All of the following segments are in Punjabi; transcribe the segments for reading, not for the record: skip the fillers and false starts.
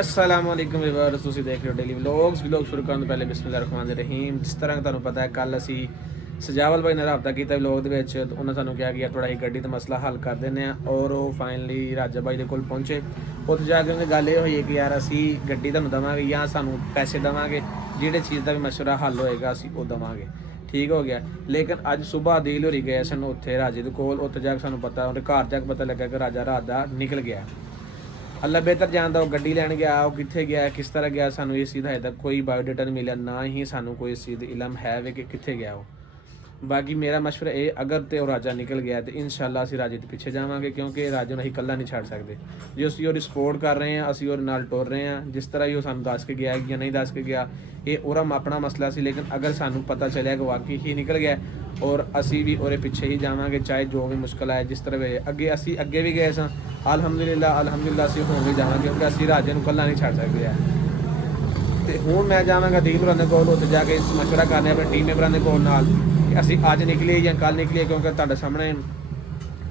अस्सलामुअलैकुम व्यूअर्स, ਤੁਸੀਂ ਦੇਖ ਰਹੇ ਹੋ ਡੇਲੀ ਵਲੌਗ ਸ਼ੁਰੂ ਕਰਨ ਤੋਂ ਪਹਿਲੇ ਬਿਸਮਿਲ੍ਲਾਹਿਰ ਰਹਿਮਾਨਿਰ ਰਹੀਮ। ਜਿਸ ਤਰ੍ਹਾਂ ਤੁਹਾਨੂੰ ਪਤਾ ਹੈ ਕੱਲ ਅਸੀਂ ਸਜਾਵਲ ਭਾਈ ਨਾਲ ਰਾਬਤਾ ਕੀਤਾ ਵਲੌਗ ਦੇ ਵਿੱਚ। ਉਹਨਾਂ ਸਾਨੂੰ ਕਿਹਾ ਕਿ ਥੋੜਾ ਜਿਹਾ ਗੱਡੀ ਦਾ ਮਸਲਾ ਹੱਲ ਕਰ ਦਿੰਦੇ ਆ ਔਰ ਉਹ ਫਾਈਨਲੀ ਰਾਜਾ ਭਾਈ ਦੇ ਕੋਲ ਪਹੁੰਚੇ। ਉੱਥੇ ਜਾ ਕੇ ਉਹਨੇ ਗੱਲ ਇਹ ਹੋਈ ਹੈ ਕਿ ਯਾਰ ਅਸੀਂ ਗੱਡੀ ਤੁਹਾਨੂੰ ਦੇਵਾਂਗੇ ਜਾਂ ਸਾਨੂੰ ਪੈਸੇ ਦੇਵਾਂਗੇ, ਜਿਹੜੇ ਚੀਜ਼ ਦਾ ਵੀ ਮਸਲਾ ਹੱਲ ਹੋਏਗਾ ਅਸੀਂ ਉਹ ਦੇਵਾਂਗੇ। ਠੀਕ ਹੋ ਗਿਆ। ਲੇਕਿਨ ਅੱਜ ਸਵੇਰ ਦੀਲ ਹੋਰੀ ਗਏ ਸਨ ਉੱਥੇ ਰਾਜੇ ਦੇ ਕੋਲ। ਉੱਥੇ ਜਾ ਕੇ ਸਾਨੂੰ ਪਤਾ ਉਹਦੇ ਘਰ ਜਾ ਕੇ ਪਤਾ ਲੱਗਾ ਕਿ ਰਾਜਾ ਰਾਤ ਦਾ ਨਿਕਲ ਗਿਆ। ਅੱਲਾ ਬਿਹਤਰ ਜਾਣਦਾ ਉਹ ਗੱਡੀ ਲੈਣ ਗਿਆ, ਉਹ ਕਿੱਥੇ ਗਿਆ, ਕਿਸ ਤਰ੍ਹਾਂ ਗਿਆ, ਸਾਨੂੰ ਇਸ ਚੀਜ਼ ਦਾ ਹਜੇ ਤੱਕ ਕੋਈ ਬਾਇਓਡਾਟਾ ਨਹੀਂ ਮਿਲਿਆ, ਨਾ ਹੀ ਸਾਨੂੰ ਕੋਈ ਇਸ ਚੀਜ਼ ਦੀ ਇਲਮ ਹੈ ਵੇ ਕਿ ਕਿੱਥੇ ਗਿਆ ਉਹ। ਬਾਕੀ ਮੇਰਾ ਮਸ਼ਵਰਾ ਇਹ, ਅਗਰ ਤੇ ਉਹ ਰਾਜਾ ਨਿਕਲ ਗਿਆ ਤੇ ਇਨਸ਼ਾਅੱਲਾ ਅਸੀਂ ਰਾਜੇ ਦੇ ਪਿੱਛੇ ਜਾਵਾਂਗੇ, ਕਿਉਂਕਿ ਰਾਜੇ ਨੂੰ ਅਸੀਂ ਇਕੱਲਾ ਨਹੀਂ ਛੱਡ ਸਕਦੇ। ਜੇ ਅਸੀਂ ਉਹਦੀ ਸਪੋਰਟ ਕਰ ਰਹੇ ਹਾਂ, ਅਸੀਂ ਉਹਦੇ ਨਾਲ ਟੁਰ ਰਹੇ ਹਾਂ, ਜਿਸ ਤਰ੍ਹਾਂ ਹੀ ਉਹ ਸਾਨੂੰ ਦੱਸ ਕੇ ਗਿਆ ਜਾਂ ਨਹੀਂ ਦੱਸ ਕੇ ਗਿਆ ਇਹ ਉਹਦਾ ਆਪਣਾ ਮਸਲਾ ਸੀ। ਲੇਕਿਨ ਅਗਰ ਸਾਨੂੰ ਪਤਾ ਚੱਲਿਆ ਕਿ ਵਾਕਈ ਹੀ ਨਿਕਲ ਗਿਆ ਔਰ ਅਸੀਂ ਵੀ ਉਹਦੇ ਪਿੱਛੇ ਹੀ ਜਾਵਾਂਗੇ, ਚਾਹੇ ਜੋ ਵੀ ਮੁਸ਼ਕਿਲ ਆਏ। ਜਿਸ ਤਰ੍ਹਾਂ ਅੱਗੇ ਅਸੀਂ ਅੱਗੇ ਵੀ ਗਏ ਸਾਂ, ਅਲਹਮਦੁਲਿਲਾ ਅਸੀਂ ਹੁਣ ਵੀ ਜਾਵਾਂਗੇ, ਕਿਉਂਕਿ ਅਸੀਂ ਰਾਜੇ ਨੂੰ ਇਕੱਲਾ ਨਹੀਂ ਛੱਡ ਸਕਦੇ ਆ। ਤੇ ਹੁਣ ਮੈਂ ਜਾਵਾਂਗਾ ਦੀਪ ਹੋਰਾਂ ਦੇ ਕੋਲ, ਉੱਥੇ ਜਾ ਕੇ ਮਸ਼ਵਰਾ ਕਰਨੇ ਆਪਣੇ ਟੀਮ ਮੈਂਬਰਾਂ ਦੇ ਕੋਲ ਨਾਲ ਕਿ ਅਸੀਂ ਅੱਜ ਨਿਕਲੀਏ ਜਾਂ ਕੱਲ੍ਹ ਨਿਕਲੀਏ, ਕਿਉਂਕਿ ਤੁਹਾਡੇ ਸਾਹਮਣੇ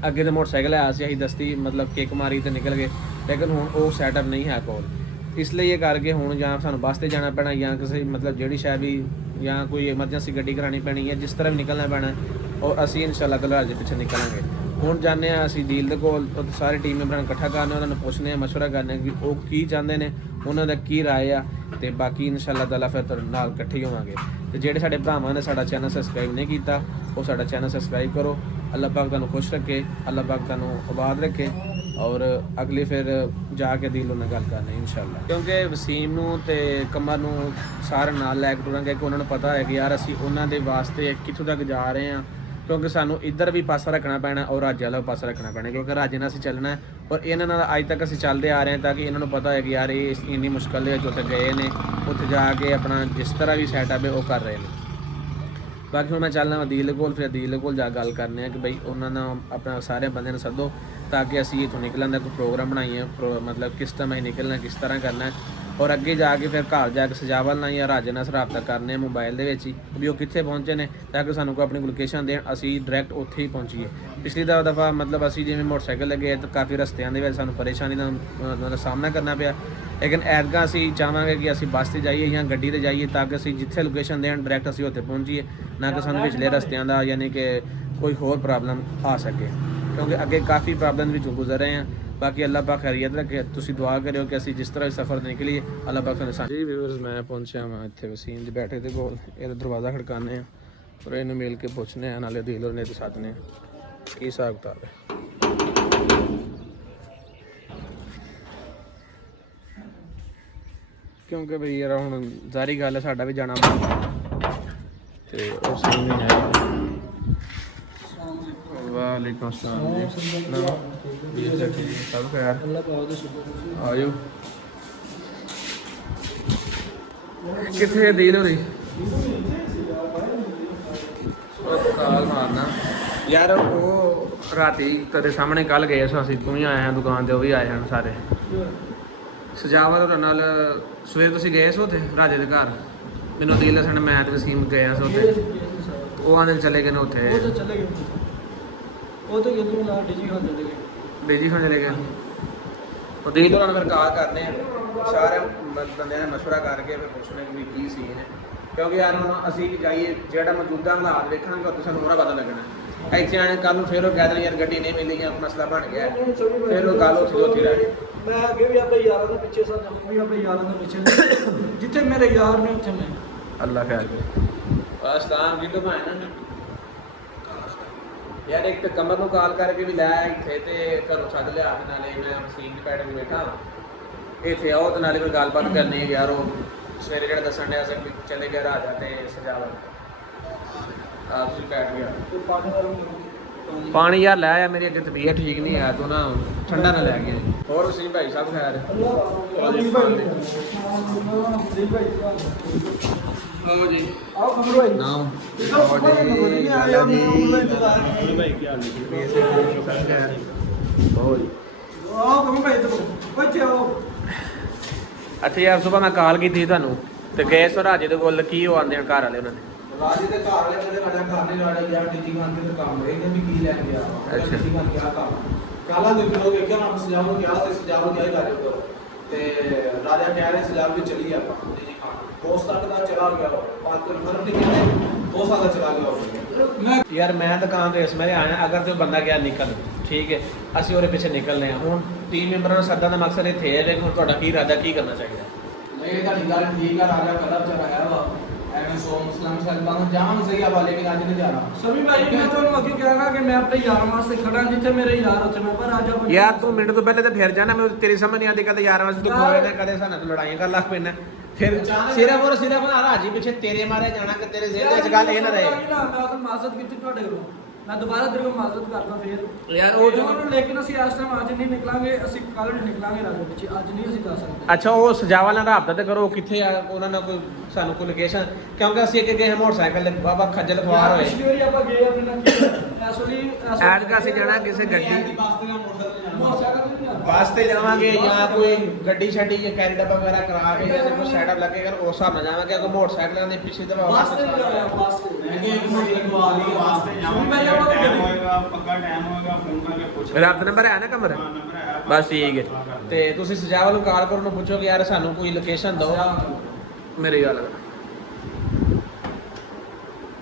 ਅੱਗੇ ਤਾਂ ਮੋਟਰਸਾਈਕਲ ਆਇਆ ਸੀ, ਅਸੀਂ ਦਸਤੀ ਮਤਲਬ ਕਿੱਕ ਮਾਰੀ ਤੇ ਨਿਕਲ ਗਏ। ਲੇਕਿਨ ਹੁਣ ਉਹ ਸੈਟਅਪ ਨਹੀਂ ਹੈ ਕੋਲ, ਇਸ ਲਈ ਇਹ ਕਰਕੇ ਹੁਣ ਜਾਂ ਸਾਨੂੰ ਬੱਸ 'ਤੇ ਜਾਣਾ ਪੈਣਾ ਜਾਂ ਕਿਸੇ ਮਤਲਬ ਜਿਹੜੀ ਸ਼ਾਇਦ ਵੀ ਜਾਂ ਕੋਈ ਐਮਰਜੈਂਸੀ ਗੱਡੀ ਕਰਾਉਣੀ ਪੈਣੀ ਹੈ, ਜਿਸ ਤਰ੍ਹਾਂ ਵੀ ਨਿਕਲਣਾ ਪੈਣਾ ਔਰ ਅਸੀਂ ਇਨਸ਼ਾਅੱਲਾ ਕੱਲ੍ਹ ਰਾਜੇ ਪਿੱਛੇ ਨਿਕਲਾਂਗੇ। ਹੁਣ ਜਾਂਦੇ ਹਾਂ ਅਸੀਂ ਦੀਲ ਦੇ ਕੋਲ, ਉੱਥੇ ਸਾਰੇ ਟੀਮ ਮੈਂਬਰਾਂ ਨੂੰ ਇਕੱਠਾ ਕਰਨਾ, ਉਹਨਾਂ ਨੂੰ ਪੁੱਛਣੇ ਆ, ਮਸ਼ਵਰਾ ਕਰਨਾ ਕਿ ਉਹ ਕੀ ਚਾਹੁੰਦੇ ਨੇ, ਉਹਨਾਂ ਦਾ ਕੀ ਰਾਏ ਆ, ਤੇ ਬਾਕੀ ਇਨਸ਼ਾਅੱਲਾ ਤਾਲਾ ਫਿਰ ਤੁਹਾਡੇ ਨਾਲ ਇਕੱਠੇ ਹੋਵਾਂਗੇ। ਤੇ ਜਿਹੜੇ ਸਾਡੇ ਭਰਾਵਾਂ ਨੇ ਸਾਡਾ ਚੈਨਲ ਸਬਸਕ੍ਰਾਈਬ ਨਹੀਂ ਕੀਤਾ, ਉਹ ਸਾਡਾ ਚੈਨਲ ਸਬਸਕ੍ਰਾਈਬ ਕਰੋ। ਅੱਲਾਹ ਪਾਕ ਤੁਹਾਨੂੰ ਖੁਸ਼ ਰੱਖੇ, ਅੱਲਾਹ ਪਾਕ ਤੁਹਾਨੂੰ ਆਬਾਦ ਰੱਖੇ ਔਰ ਅਗਲੀ ਫਿਰ ਜਾ ਕੇ ਦਿਲ ਨਾਲ ਗੱਲ ਕਰਨੀ ਇਨਸ਼ਾਅੱਲਾ। ਕਿਉਂਕਿ ਵਸੀਮ ਨੂੰ ਤੇ ਕਮਰ ਨੂੰ ਸਾਰੇ ਨਾਲ ਲੈ ਕੇ ਟੁਰਾਂਗੇ, ਕਿ ਉਹਨਾਂ ਨੂੰ ਪਤਾ ਹੈ ਕਿ ਯਾਰ ਅਸੀਂ ਉਹਨਾਂ ਦੇ ਵਾਸਤੇ ਕਿੱਥੋਂ ਤੱਕ ਜਾ ਰਹੇ ਹਾਂ, ਕਿਉਂਕਿ ਸਾਨੂੰ ਇੱਧਰ ਵੀ ਪਾਸਾ ਰੱਖਣਾ ਪੈਣਾ ਔਰ ਰਾਜੇ ਵਾਲਾ ਪਾਸਾ ਰੱਖਣਾ ਪੈਣਾ, ਕਿਉਂਕਿ ਰਾਜੇ ਨਾਲ ਅਸੀਂ ਚੱਲਣਾ ਹੈ ਔਰ ਇਹਨਾਂ ਨਾਲ ਅੱਜ ਤੱਕ ਅਸੀਂ ਚੱਲਦੇ ਆ ਰਹੇ ਹਾਂ, ਤਾਂ ਕਿ ਇਹਨਾਂ ਨੂੰ ਪਤਾ ਹੈ ਕਿ ਯਾਰ ਇਹ ਇੰਨੀ ਮੁਸ਼ਕਲ ਦੇ ਵਿੱਚ ਉੱਥੇ ਗਏ ਨੇ, ਉੱਥੇ ਜਾ ਕੇ ਆਪਣਾ ਜਿਸ ਤਰ੍ਹਾਂ ਵੀ ਸੈਟਅਪ ਹੈ ਉਹ ਕਰ ਰਹੇ ਨੇ। ਬਾਕੀ ਹੁਣ ਮੈਂ ਚੱਲਣਾ ਦੀਲ ਕੋਲ, ਫਿਰ ਦੀਲ ਕੋਲ ਜਾ ਗੱਲ ਕਰਨੇ ਆ ਕਿ ਬਈ ਉਹਨਾਂ ਨਾਲ ਆਪਣਾ ਸਾਰੇ ਬੰਦੇ ਨੂੰ ਸੱਦੋ, ਤਾਂ ਕਿ ਅਸੀਂ ਇੱਥੋਂ ਨਿਕਲਣ ਦਾ ਕੋਈ ਪ੍ਰੋਗਰਾਮ ਬਣਾਈਏ, ਮਤਲਬ ਕਿਸ ਤਰ੍ਹਾਂ ਅਸੀਂ ਨਿਕਲਣਾ, ਕਿਸ ਤਰ੍ਹਾਂ ਕਰਨਾ, ਔਰ ਅੱਗੇ ਜਾ ਕੇ ਫਿਰ ਘਰ ਜਾ ਕੇ ਸਜਾਵਲ ਨਾਲ ਜਾਂ ਰਾਜੇ ਨਾਲ ਰਾਬਤਾ ਕਰਨੇ ਮੋਬਾਈਲ ਦੇ ਵਿੱਚ ਹੀ ਵੀ ਉਹ ਕਿੱਥੇ ਪਹੁੰਚੇ ਨੇ, ਤਾਂ ਕਿ ਸਾਨੂੰ ਕੋਈ ਆਪਣੀ ਲੋਕੇਸ਼ਨ ਦੇਣ, ਅਸੀਂ ਡਾਇਰੈਕਟ ਉੱਥੇ ਹੀ ਪਹੁੰਚੀਏ। ਪਿਛਲੀ ਦਫਾ ਮਤਲਬ ਅਸੀਂ ਜਿਵੇਂ ਮੋਟਰਸਾਈਕਲ ਲੱਗੇ ਤਾਂ ਕਾਫੀ ਰਸਤਿਆਂ ਦੇ ਵਿੱਚ ਸਾਨੂੰ ਪਰੇਸ਼ਾਨੀ ਦਾ ਸਾਹਮਣਾ ਕਰਨਾ ਪਿਆ। ਲੇਕਿਨ ਐਤਕਾਂ ਅਸੀਂ ਚਾਹਾਂਗੇ ਕਿ ਅਸੀਂ ਬੱਸ 'ਤੇ ਜਾਈਏ ਜਾਂ ਗੱਡੀ 'ਤੇ ਜਾਈਏ, ਤਾਂ ਕਿ ਅਸੀਂ ਜਿੱਥੇ ਲੋਕੇਸ਼ਨ ਦੇਣ ਡਾਇਰੈਕਟ ਅਸੀਂ ਉੱਥੇ ਪਹੁੰਚੀਏ, ਨਾ ਕਿ ਸਾਨੂੰ ਪਿਛਲੇ ਰਸਤਿਆਂ ਦਾ ਯਾਨੀ ਕਿ ਕੋਈ ਹੋਰ ਪ੍ਰੋਬਲਮ ਆ ਸਕੇ, ਕਿਉਂਕਿ ਅੱਗੇ ਕਾਫੀ ਪ੍ਰੋਬਲਮ ਵਿੱਚੋਂ ਗੁਜ਼ਰ ਰਹੇ ਹਾਂ। ਬਾਕੀ ਅੱਲਾਹ ਪਾਕ ਖੈਰੀਅਤ ਰੱਖੇ, ਤੁਸੀਂ ਦੁਆ ਕਰਿਓ ਕਿ ਅਸੀਂ ਜਿਸ ਤਰ੍ਹਾਂ ਸਫ਼ਰ ਨਿਕਲੀਏ ਅੱਲਾਹ ਪਾਕ ਸਾਨੂੰ। ਜੀ ਵੀਅਰਸ, ਮੈਂ ਪਹੁੰਚਿਆ ਵਾਂ ਇੱਥੇ ਵਸੀਮ ਦੇ ਬੈਠੇ ਦੇ ਕੋਲ, ਇਹਦਾ ਦਰਵਾਜ਼ਾ ਖੜਕਾਉਂਦੇ ਆ ਔਰ ਇਹਨੂੰ ਮਿਲ ਕੇ ਪੁੱਛਨੇ ਆ, ਨਾਲੇ ਦਿਲ ਨੇ ਤੇ ਸੱਦਨੇ ਕੀ ਹਿਸਾਬ ਕਿਤਾਬ ਹੈ। ਕਿਉਂਕਿ ਬਈ ਯਾਰ ਹੁਣ ਜ਼ਾਰੀ ਗੱਲ ਹੈ, ਸਾਡਾ ਵੀ ਜਾਣਾ ਤੇ ਉਹ ਸਹੀ ਨਹੀਂ ਹੈ। ਵਾਲੇਕੁਮ ਸਲਾਮ ਜੀ, ਸਭ ਖੈਰ, ਆਜੋ। ਕਿੱਥੇ ਦੀਲ ਹੋ ਰਹੀ ਕਾਲ ਮਾਰਨਾ ਯਾਰ, ਉਹ ਰਾਤੀ ਤੇਰੇ ਸਾਹਮਣੇ ਕੱਲ ਗਏ ਸੋ ਅਸੀਂ, ਤੂੰ ਵੀ ਆਏ ਹਾਂ ਦੁਕਾਨ ਤੇ, ਉਹ ਵੀ ਆਏ ਹਨ ਸਾਰੇ। ਸਜਾਵਤ ਹੋਰਾਂ ਨਾਲ ਸਵੇਰ ਤੁਸੀਂ ਗਏ ਸੋ ਉੱਥੇ ਰਾਜੇ ਦੇ ਘਰ, ਮੈਨੂੰ ਦਿਲ ਦੱਸਣ, ਮੈਂ ਤੇ ਵਸੀਮ ਗਏ ਸੋ ਉੱਥੇ, ਉਹ ਆਂਦੇ ਚਲੇ ਗਏ ਨੇ ਉੱਥੇ, ਉਹ ਤਾਂ ਕਿਦੋਂ ਨਾ ਡੀਜੀ ਖਾਨ ਚਲੇ ਗਏ, ਡੀਜੀ ਖਾਨ ਚਲੇ ਗਏ। ਉਹ ਦਿਲ ਹੋਰਾਂ ਫਿਰ ਕਾਲ ਕਰਨੇ ਆ, ਸਾਰੇ ਬੰਦਿਆਂ ਨੇ ਮਸ਼ਵਰਾ ਕਰਕੇ ਫਿਰ ਪੁੱਛਣਾ ਕਿ ਕੀ ਸੀਨ ਹੈ, ਕਿਉਂਕਿ ਯਾਰ ਹੁਣ ਅਸੀਂ ਜਾਈਏ ਜਿਹੜਾ ਮੌਜੂਦਾ ਹਾਲਾਤ ਵੇਖਾਂਗੇ ਉੱਥੇ ਸਾਨੂੰ ਪੂਰਾ ਪਤਾ ਲੱਗਣਾ। ਇੱਥੇ ਆਣੇ ਕੱਲ੍ਹ ਨੂੰ ਫਿਰ ਉਹ ਕਹਿ ਦੇਣ ਯਾਰ ਗੱਡੀ ਨਹੀਂ ਮਿਲੀ ਜਾਂ ਮਸਲਾ ਬਣ ਗਿਆ, ਫਿਰ ਉਹ ਗੱਲ ਉੱਥੇ ਰਹਿ ਗਈ। ਮੈਂ ਅੱਗੇ ਵੀ ਆਪਣੇ ਯਾਰਾਂ ਦੇ ਪਿੱਛੇ ਸਾਂ, ਵੀ ਆਪਣੇ ਯਾਰਾਂ ਦੇ ਪਿੱਛੇ, ਜਿੱਥੇ ਮੇਰੇ ਯਾਰ ਨੇ ਉੱਥੇ ਮੈਂ। ਅੱਲਾ ਖੈਰ ਕਰੇ। ਅਸਲਾਮ ਵੀਡੀਓ ਬਣਾਏ ਨਾ ਯਾਰ, ਇੱਕ ਤਾਂ ਕਮਰ ਨੂੰ ਕਾਲ ਕਰਕੇ ਵੀ ਲੈ ਇੱਥੇ ਤੇ ਘਰੋਂ ਛੱਡ ਲਿਆ, ਨਾਲੇ ਮੈਂ ਵਸੀਮ ਦੀ ਪੈਡ 'ਤੇ ਬੈਠਾ ਇੱਥੇ ਆਓ ਤੇ ਨਾਲੇ ਕੋਈ ਗੱਲਬਾਤ ਕਰਨੀ ਹੈ ਯਾਰ। ਉਹ ਸਵੇਰੇ ਜਿਹੜਾ ਦੱਸਣ ਡਿਆ ਸੀ ਵੀ ਚਲੇ ਗਿਆ ਰਾਜਾ ਤੇ ਸਜਾਵਤ, ਆਪ ਤੁਸੀਂ ਬੈਠ ਗਿਆ। ਪਾਣੀ ਯਾਰ ਲੈ ਆ, ਮੇਰੀ ਅੱਗੇ ਤਬੀਅਤ ਠੀਕ ਨਹੀਂ ਹੈ, ਤੂੰ ਨਾ ਠੰਡਾ ਨਾ ਲੈ ਗਿਆ। ਹੋਰ ਵਸੀਮ ਭਾਈ ਸਭ ਖੈਰ? ਆਓ ਜੀ ਆਓ ਜੀ, ਆਓ ਖਬਰ ਭਾਈ ਨਾਮ ਆਓ ਜੀ, ਲਾਲਾ ਜੀ ਭਾਈ ਕੀ ਹਾਲ ਨੇ? ਸਭ ਖੈਰ? ਆਓ ਜੀ, ਆਓ ਖਬਰ ਭਾਈ ਇੱਧਰ ਬੱਚੇ ਆਓ। ਅੱਛਾ ਯਾਰ, ਸੁਬਾਹ ਮੈਂ ਕਾਲ ਕੀਤੀ ਤੁਹਾਨੂੰ ਤੇ ਗਏ ਸੋ ਰਾਜੇ ਦੇ ਕੋਲ, ਕੀ ਉਹ ਆਉਂਦੇ ਹਨ ਘਰ ਵਾਲੇ ਉਹਨਾਂ ਨੇ? ਰਾਜੇ ਦੇ ਘਰ ਵਾਲੇ ਕਹਿੰਦੇ ਰਾਜਾ ਘਰ ਨਹੀਂ ਰਾਜਾ ਗਿਆ ਡੀਜੀ ਖਾਨ ਤੇ ਕੰਮ ਹੋਏ, ਕਹਿੰਦੇ ਵੀ ਕੀ ਲੈਣ ਗਿਆ ਡੀਜੀ ਖਾਨ ਕਿਹਾ ਕੰਮ ਕਾਲਾ ਦੇ ਕੋਲ ਵੇਖਿਆ ਨਾ, ਸਜਾਵੋ ਕਿਹਾ ਤੇ ਸਜਾਵੋ ਕਿਹਾ ਕਰ ਰਿਹਾ ਤੇ ਰਾਜਾ ਕਹਿ ਰਹੇ ਸਜਾਵ ਵੀ ਚਲੀ ਆਪਾਂ ਜੀ ਹਾਂ 2 ਸਾਲ ਦਾ ਚਲਾ ਗਿਆ ਬਾਤ ਕਰ ਫਰਕ ਨਹੀਂ ਕਹਿੰਦੇ 2 ਸਾਲ ਦਾ ਚਲਾ ਗਿਆ ਯਾਰ ਮੈਂ ਦੁਕਾਨ ਤੇ ਇਸ ਮੇਰੇ ਆਇਆ ਅਗਰ ਤੇ ਉਹ ਬੰਦਾ ਗਿਆ ਨਿਕਲ ਠੀਕ ਹੈ ਅਸੀਂ ਉਹਦੇ ਪਿੱਛੇ ਨਿਕਲਨੇ ਆ ਹੁਣ ਟੀਮ ਮੈਂਬਰਾਂ ਨੂੰ ਸੱਦਣ ਦਾ ਮਕਸਦ ਇੱਥੇ ਹੈ ਕਿ ਹੁਣ ਤੁਹਾਡਾ ਕੀ ਇਰਾਦਾ ਕੀ ਕਰਨਾ ਚਾਹੀਦਾ नहीं ਤੁਹਾਡੀ ਗੱਲ ਠੀਕ ਆ ਰਾਜਾ ਕਲਰ ਚ ਰਿਹਾ ਵਾ ਐਵੇਂ ਸੋ ਮੁਸਲਮਾਨ ਸਾਹਿਬਾਨ ਜਾਮ ਸਹੀ ਆ ਵਾਲੇ ਕਿ ਅੱਜ ਨਹੀਂ ਜਾਣਾ ਸਭੀ ਭਾਈ ਮੈਂ ਤੁਹਾਨੂੰ ਅੱਗੇ ਕਹਿਣਾ ਕਿ ਮੈਂ ਆਪਣੇ ਯਾਰਾਂ ਵਾਸਤੇ ਖੜਾ ਜਿੱਥੇ ਮੇਰੇ ਯਾਰ ਉੱਥੇ ਮੈਂ ਪਰ ਰਾਜਾ ਭਾਈ ਯਾਰ ਤੂੰ ਮਿੰਟ ਤੋਂ ਪਹਿਲੇ ਤੇ ਫਿਰ ਜਾਣਾ ਮੈਨੂੰ ਤੇਰੀ ਸਮਝ ਨਹੀਂ ਆਉਂਦੀ ਕਦੇ ਯਾਰਾਂ ਵਾਸਤੇ ਤੂੰ ਕੋਲੇ ਨਾ ਕਦੇ ਸਾਨੂੰ ਲੜਾਈਆਂ ਕਰ ਲੱਗ ਪੈਣਾ ਫਿਰ ਸਿਰਫ ਰਾਜੀ ਪਿੱਛੇ ਤੇਰੇ ਮਾਰੇ ਜਾਣਾ ਕਿ ਤੇਰੇ ਜ਼ਿਹਨ ਵਿੱਚ ਗੱਲ ਇਹ ਨਾ ਰਹੇ ਮੈਂ ਤਾਂ ਮਾਜ਼ਰਤ ਕੀਤੀ ਤੁਹਾਡੇ ਕੋਲੋਂ ਮੈਂ ਦੁਬਾਰਾ ਤੇਰੇ ਕੋਲ ਮਾਜ਼ਰਤ ਕਰਦਾ ਫਿਰ ਯਾਰ ਉਹ ਜੋ ਲੇਕਿਨ ਅਸੀਂ ਇਸ ਟਾਈਮ ਅੱਜ ਨਹੀਂ ਨਿਕਲਾਂਗੇ ਅਸੀਂ ਕੱਲ ਨਿਕਲਾਂਗੇ ਰਾਜੇ ਪਿੱਛੇ ਅੱਜ ਨਹੀਂ ਅਸੀਂ ਜਾ ਸਕਦੇ ਅੱਛਾ ਉਹ ਸਜਾਵਾ ਨਾਲ ਰਾਬਤਾ ਤੇ ਕਰੋ ਕਿੱਥੇ ਆ ਉਹਨਾਂ ਨਾਲ ਕੋਈ ਸਾਨੂੰ ਕੋਈ ਲੋਕੇਸ਼ਨ ਕਿਉਂਕਿ ਅਸੀਂ ਅੱਗੇ ਗਏ ਮੋਟਰਸਾਈਕਲ ਤੇ ਬਾਬਾ ਖੱਜਲ ਖਵਾਰ ਹੋਏ ਪਿਛਲੀ ਵਾਰੀ ਆਪਾਂ ਗਏ ਆਪਣੇ ਨਾਲ ਇਸ ਵਾਰੀ ਐਤਕਾਂ ਅਸੀਂ ਜਾਣਾ ਕਿਸੇ ਗੱਡੀ ਬੱਸ ਤੇ ਮੋਟਰਸਾਈਕਲ ਤੇ ਜਾਣਾ ਮੋਟਰਸਾਈਕਲ ਤੇ ਨਹੀਂ ਜਾਣਾ। ਬੱਸ ਤੇ ਜਾਵਾਂਗੇ ਜਾਂ ਕੋਈ ਗੱਡੀ ਛੱਡੀ ਜਾਂ ਕੈਰੀ ਡੱਬਾ ਵਗੈਰਾ ਕਰਾ ਕੇ ਜਾਂ ਕੋਈ ਸੈਟਅਪ ਲੱਗੇਗਾ ਉਸ ਹਿਸਾਬ ਨਾਲ ਜਾਵਾਂਗੇ ਅਗਰ ਮੋਟਰਸਾਈਕਲਾਂ ਦੇ ਪਿੱਛੇ ਤੇ ਬੱਸ ਤੇ ਜਾਣਾ ਬੱਸ ਤੇ ਮੈਂ ਕਿ ਇੱਕ ਮਿੰਟ ਲਗਵਾ ਲਈ ਵਾਸਤੇ ਜਾਵਾਂਗੇ, ਟਾਈਮ ਹੋਏਗਾ ਪੱਕਾ ਟਾਈਮ ਹੋਏਗਾ ਫੋਨ ਕਰਕੇ ਪੁੱਛ ਮੇਰਾ ਆਪਣਾ ਨੰਬਰ ਹੈ ਨਾ ਕਮਰ ਹਾਂ, ਨੰਬਰ ਹੈ ਬਸ ਠੀਕ ਹੈ ਤੇ ਤੁਸੀਂ ਸਜਾਵਲ ਨੂੰ ਕਾਲ ਕਰੋ ਉਹਨੂੰ ਪੁੱਛੋ ਕਿ ਯਾਰ ਸਾਨੂੰ ਕੋਈ ਲੋਕੇਸ਼ਨ ਦਿਓ ਮੇਰੀ ਗੱਲ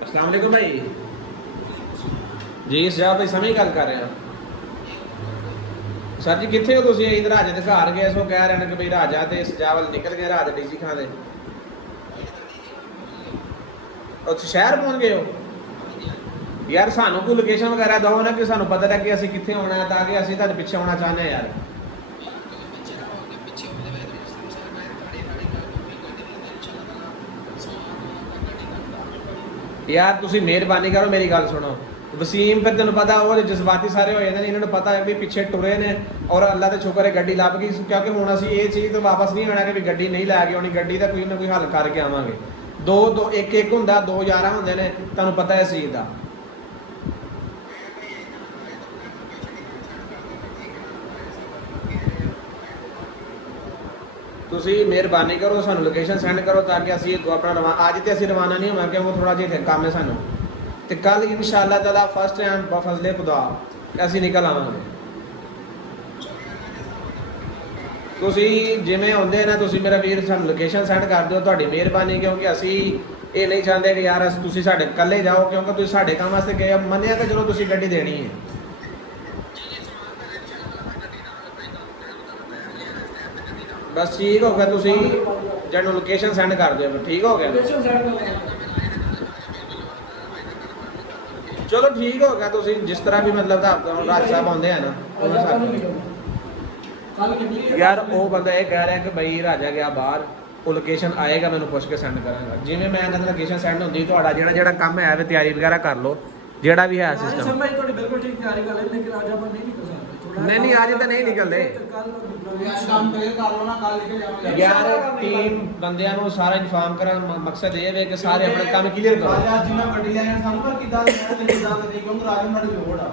अस्सलाम वालेकुम भाई जी सजाव भाई समय ਗੱਲ ਕਰ ਰਹੇ ਹੋ ਸਰ ਜੀ ਕਿੱਥੇ ਹੋ ਤੁਸੀਂ ਇਧਰ ਰਾਜੇ ਦੇ ਘਰ ਗਏ ਸੋ ਕਹਿ ਰਹੇ ਨੇ ਕਿ ਭਈ ਰਾਜਾ ਤੇ ਸਜਾਵਲ ਨਿਕਲ ਗਏ ਰਾਜਾ ਡੀਸੀ ਖਾਂ ਦੇ ਉੱਥੇ ਸ਼ਹਿਰ ਪਹੁੰਚ ਗਏ ਹੋ ਯਾਰ ਸਾਨੂੰ ਕੋਈ ਲੋਕੇਸ਼ਨ ਵਗੈਰਾ ਦਿਓ ਨਾ ਕਿ ਸਾਨੂੰ ਪਤਾ ਲੱਗੇ ਕਿ ਅਸੀਂ ਕਿੱਥੇ ਆਉਣਾ ਹੈ ਤਾਂ ਕਿ ਅਸੀਂ ਤੁਹਾਡੇ ਪਿੱਛੇ ਆਉਣਾ ਚਾਹੁੰਦੇ ਹਾਂ ਯਾਰ ਯਾਰ ਤੁਸੀਂ ਮਿਹਰਬਾਨੀ ਕਰੋ ਮੇਰੀ ਗੱਲ ਸੁਣੋ ਵਸੀਮ ਫਿਰ ਤੈਨੂੰ ਪਤਾ ਉਹ ਜਜ਼ਬਾਤੀ ਸਾਰੇ ਹੋ ਜਾਂਦੇ ਨੇ ਇਹਨਾਂ ਨੂੰ ਪਤਾ ਹੈ ਵੀ ਪਿੱਛੇ ਟੁਰੇ ਨੇ ਔਰ ਅੱਲਾ ਤੇ ਸ਼ੁਕਰ ਹੈ ਗੱਡੀ ਲੱਭ ਗਈ ਕਿਉਂਕਿ ਹੁਣ ਅਸੀਂ ਇਹ ਚੀਜ਼ ਤੋਂ ਵਾਪਸ ਨਹੀਂ ਆਣਾ ਕਿ ਵੀ ਗੱਡੀ ਨਹੀਂ ਲੈ ਕੇ ਆਉਣੀ ਗੱਡੀ ਦਾ ਕੋਈ ਨਾ ਕੋਈ ਹੱਲ ਕਰਕੇ ਆਵਾਂਗੇ ਦੋ ਇੱਕ ਹੁੰਦਾ 2 11 ਹੁੰਦੇ ਨੇ ਤੁਹਾਨੂੰ ਪਤਾ ਹੈ ਇਸ ਚੀਜ਼ ਦਾ ਤੁਸੀਂ ਮਿਹਰਬਾਨੀ ਕਰੋ ਸਾਨੂੰ ਲੋਕੇਸ਼ਨ ਸੈਂਡ ਕਰੋ ਤਾਂ ਕਿ ਅਸੀਂ ਆਪਣਾ ਅੱਜ ਤੇ ਅਸੀਂ ਰਵਾਨਾ ਨਹੀਂ ਹੋਵਾਂਗੇ ਕਿਉਂਕਿ ਥੋੜਾ ਜਿਹਾ ਕੰਮ ਹੈ ਸਾਨੂੰ ਤੇ ਕੱਲ ਇਨਸ਼ਾਅੱਲਾ ਤਾਲਾ ਫਸਟ ਟਾਈਮ ਬਫਜ਼ਲੇ ਖੁਦਾ ਅਸੀਂ ਨਿਕਲ ਆਵਾਂਗੇ ਤੁਸੀਂ ਜਿਵੇਂ ਹੁੰਦੇ ਨਾ ਤੁਸੀਂ ਮੇਰਾ ਵੀਰ ਸਾਨੂੰ ਲੋਕੇਸ਼ਨ ਸੈਂਡ ਕਰ ਦਿਓ ਤੁਹਾਡੀ ਮਿਹਰਬਾਨੀ ਕਿਉਂਕਿ ਅਸੀਂ ਇਹ ਨਹੀਂ ਚਾਹੁੰਦੇ ਕਿ ਯਾਰ ਤੁਸੀਂ ਸਾਡੇ ਇਕੱਲੇ ਜਾਓ ਕਿਉਂਕਿ ਤੁਸੀਂ ਸਾਡੇ ਕੰਮ ਵਾਸਤੇ ਗਏ ਮੰਨਿਆ ਕਿ ਚਲੋ ਤੁਸੀਂ ਗੱਡੀ ਦੇਣੀ ਹੈ ਬਸ ਠੀਕ ਹੋ ਗਿਆ ਤੁਸੀਂ ਜਨੂੰ ਲੋਕੇਸ਼ਨ ਸੈਂਡ ਕਰ ਦਿਓ ਠੀਕ ਹੋ ਗਿਆ ਲੋਕੇਸ਼ਨ ਸੈਂਡ ਕਰ ਦਿਓ ਚਲੋ ਠੀਕ ਹੋ ਗਿਆ ਤੁਸੀਂ ਜਿਸ ਤਰ੍ਹਾਂ ਵੀ ਮਤਲਬ ਦਾ ਰਾਜ ਸਾਹਿਬ ਆਉਂਦੇ ਆ ਨਾ ਉਹਨਾਂ ਕੱਲ ਸਾਹਿਬ ਨਿਕਲੀ ਯਾਰ ਉਹ ਬੰਦਾ ਇਹ ਕਹਿ ਰਿਹਾ ਕਿ ਬਈ ਰਾਜਾ ਗਿਆ ਬਾਹਰ ਉਹ ਲੋਕੇਸ਼ਨ ਆਏਗਾ ਮੈਨੂੰ ਪੁੱਛ ਕੇ ਸੈਂਡ ਕਰਾਂਗਾ ਜਿਵੇਂ ਮੈਂ ਕਹਿੰਦਾ ਲੋਕੇਸ਼ਨ ਸੈਂਡ ਹੁੰਦੀ ਤੁਹਾਡਾ ਜਿਹੜਾ ਕੰਮ ਹੈ ਵੇ ਤਿਆਰੀ ਵਗੈਰਾ ਕਰ ਲਓ ਜਿਹੜਾ ਵੀ ਹੈ ਸਿਸਟਮ ਸਰ ਮੈਂ ਤੁਹਾਡੀ ਬਿਲਕੁਲ ਠੀਕ ਤਿਆਰੀ ਕਰ ਲਈ ਲੇਕਿਨ ਅੱਜ ਆਪਾਂ ਨਹੀਂ ਨਿਕਲ ਸਕਦੇ ਨਹੀਂ ਅੱਜ ਤਾਂ ਨਹੀਂ ਨਿਕਲਦੇ ਅੱਜ ਕੰਮ ਕਰੇ ਕਰ ਲਓ ਨਾ ਕੱਲ ਨਿਕਲ ਜਾਵਾਂਗੇ ਯਾਰ ਟੀਮ ਬੰਦਿਆਂ ਨੂੰ ਸਾਰਾ ਇਨਫਾਰਮ ਕਰਨ ਮਕਸਦ ਇਹ ਹੈ ਕਿ ਸਾਰੇ ਆਪਣੇ ਕੰਮ ਕਲੀਅਰ ਕਰੋ ਰਾਜਾ ਜਿੰਨਾ ਗੱਡੀ ਲੈ ਜਾਣ ਸਾਨੂੰ ਪਰ ਕਿੱਦਾਂ ਲੈਣਾ ਤੇ ਕਿੱਦਾਂ ਨਹੀਂ ਕਿਉਂਕਿ ਰਾਜਾ ਨੂੰ ਸਾਡੀ ਲੋੜ ਆ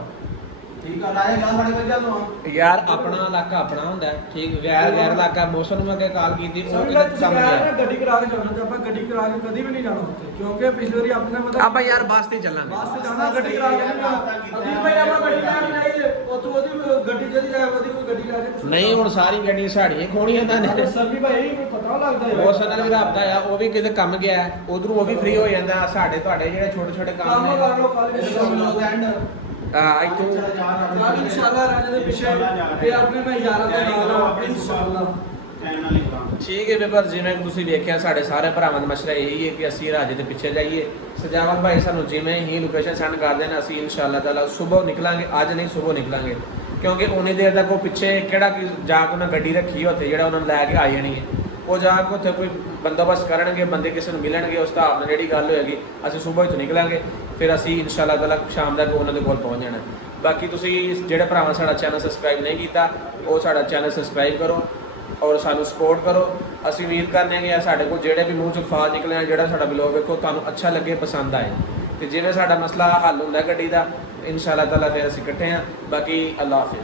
ਠੀਕ ਆ ਰਾਜਾ ਗੱਲ ਸਾਡੇ ਕੋਲ ਚੱਲ ਆ ਯਾਰ ਆਪਣਾ ਇਲਾਕਾ ਆਪਣਾ ਹੁੰਦਾ ਹੈ, ਠੀਕ ਗੈਰ ਇਲਾਕਾ ਮੌਸਮ ਨੂੰ ਅੱਗੇ ਕਾਲ ਕੀਤੀ ਉਹ ਸਰ ਕਿਤੇ ਸਮਝ ਗਿਆ ਗੱਡੀ ਕਰਾ ਕੇ ਜਾਣਾ ਤੇ ਆਪਾਂ ਗੱਡੀ ਕਰਾ ਕੇ ਕਦੀ ਵੀ ਨਹੀਂ ਜਾਣਾ ਉੱਥੇ ਕਿਉਂਕਿ ਪਿਛਲੀ ਵਾਰੀ ਆਪਣੇ ਪਤਾ ਆਪਾਂ ਯਾਰ ਬੱਸ ਤੇ ਚੱਲਾਂਗੇ ਬੱਸ ਤੇ ਜਾਣਾ ਗੱਡੀ ਕਰਾ ਕੇ ਨਹੀਂ ਜਾਣਾ ਅਭੀ ਭਾਈ ਆਪਾਂ ਗੱਡੀ ਲੈ ਕੇ ਆਈਏ ਉੱਥੋਂ ਉਹਦੀ ਗੱਡੀ ਜਿਹੜੀ ਹੈ ਉਹਦੀ ਕੋਈ ਗੱਡੀ ਲੈ ਕੇ ਨਹੀਂ ਹੁਣ ਸਾਰੀ ਗੱਡੀਆਂ ਸਾੜੀਆਂ ਖੋਣੀਆਂ ਤਾਂ ਨੇ ਸਰ ਵੀ ਭਾਈ ਮੈਨੂੰ ਪਤਾ ਲੱਗਦਾ ਯਾਰ ਉਸ ਨਾਲ ਵੀ ਰੱਬਦਾ ਆ ਉਹ ਵੀ ਕਿਤੇ ਕੰਮ ਗਿਆ ਉਧਰੋਂ ਉਹ ਵੀ ਫ੍ਰੀ ਹੋ ਜਾਂਦਾ ਸਾਡੇ ਤੁਹਾਡੇ ਜਿਹੜੇ ਛੋਟੇ ਛੋਟੇ ਕੰਮ ਕੰਮ ਨੇ ਕਰ ਲਓ ਕੱਲ ਇੱਥੋਂ ਕੱਲ ਇਨਸ਼ਾਅੱਲਾ ਰਾਜੇ ਦੇ ਪਿੱਛੇ ਤੇ ਆਪਣੇ ਮੈਂ ਯਾਰਾਂ ਦੇ ਨਾਲ ਆ ਇਨਸ਼ਾਅੱਲਾ ਠੀਕ ਹੈ ਪਰ ਜਿਵੇਂ ਤੁਸੀਂ ਵੇਖਿਆ ਸਾਡੇ ਸਾਰੇ ਭਰਾਵਾਂ ਦਾ ਮਸ਼ਵਰਾ ਇਹੀ ਹੈ ਕਿ ਅਸੀਂ ਰਾਜੇ ਦੇ ਪਿੱਛੇ ਜਾਈਏ ਸਜਾਵਤ ਭਾਈ ਸਾਨੂੰ ਜਿਵੇਂ ਹੀ ਲੋਕੇਸ਼ਨ ਸੈਂਡ ਕਰ ਦੇਣ ਅਸੀਂ ਇਨਸ਼ਾਅੱਲਾ ਤਾਲਾ ਸਵੇਰ ਨਿਕਲਾਂਗੇ ਅੱਜ ਨਹੀਂ ਸਵੇਰ ਨਿਕਲਾਂਗੇ ਕਿਉਂਕਿ ਉਨੀ ਦੇਰ ਤੱਕ ਉਹ ਪਿੱਛੇ ਕਿਹੜਾ ਜਾ ਕੇ ਉਹਨਾਂ ਗੱਡੀ ਰੱਖੀ ਉੱਥੇ ਜਿਹੜਾ ਉਹਨਾਂ ਨੂੰ ਲੈ ਕੇ ਆ ਜਾਣੀ ਹੈ ਉਹ ਜਾ ਕੇ ਉੱਥੇ ਕੋਈ ਬੰਦੋਬਸਤ ਕਰਨਗੇ ਬੰਦੇ ਕਿਸੇ ਨੂੰ ਮਿਲਣਗੇ ਉਸ ਹਿਸਾਬ ਨਾਲ ਜਿਹੜੀ ਗੱਲ ਹੋਏਗੀ ਅਸੀਂ ਸਵੇਰ ਤੋਂ ਨਿਕਲਾਂਗੇ ਫਿਰ ਅਸੀਂ ਇਨਸ਼ਾਅੱਲਾ ਤਾਲਾ ਸ਼ਾਮ ਤੱਕ ਉਹਨਾਂ ਦੇ ਕੋਲ ਪਹੁੰਚ ਜਾਣਾ ਬਾਕੀ ਤੁਸੀਂ ਜਿਹੜੇ ਭਰਾਵਾਂ ਸਾਡਾ ਚੈਨਲ ਸਬਸਕ੍ਰਾਈਬ ਨਹੀਂ ਕੀਤਾ ਉਹ ਸਾਡਾ ਚੈਨਲ ਸਬਸਕ੍ਰਾਈਬ ਕਰੋ ਔਰ ਸਾਨੂੰ ਸਪੋਰਟ ਕਰੋ ਅਸੀਂ ਉਮੀਦ ਕਰਨੇ ਕਿ ਸਾਡੇ ਕੋਲ ਜਿਹੜੇ ਵੀ ਮੂੰਹ ਚੋਂ ਫਾਜ਼ ਨਿਕਲੇ ਆ ਜਿਹੜਾ ਸਾਡਾ ਵਲੌਗ ਵੇਖੋ ਤੁਹਾਨੂੰ ਅੱਛਾ ਲੱਗੇ ਪਸੰਦ ਆਏ ਤੇ ਜਿਵੇਂ ਸਾਡਾ ਮਸਲਾ ਹੱਲ ਹੁੰਦਾ ਗੱਡੀ ਦਾ ਇਨਸ਼ਾਅੱਲਾ ਤਾਲਾ ਫਿਰ ਅਸੀਂ ਇਕੱਠੇ ਹਾਂ ਬਾਕੀ ਅੱਲਾ ਹਾਫਿਜ਼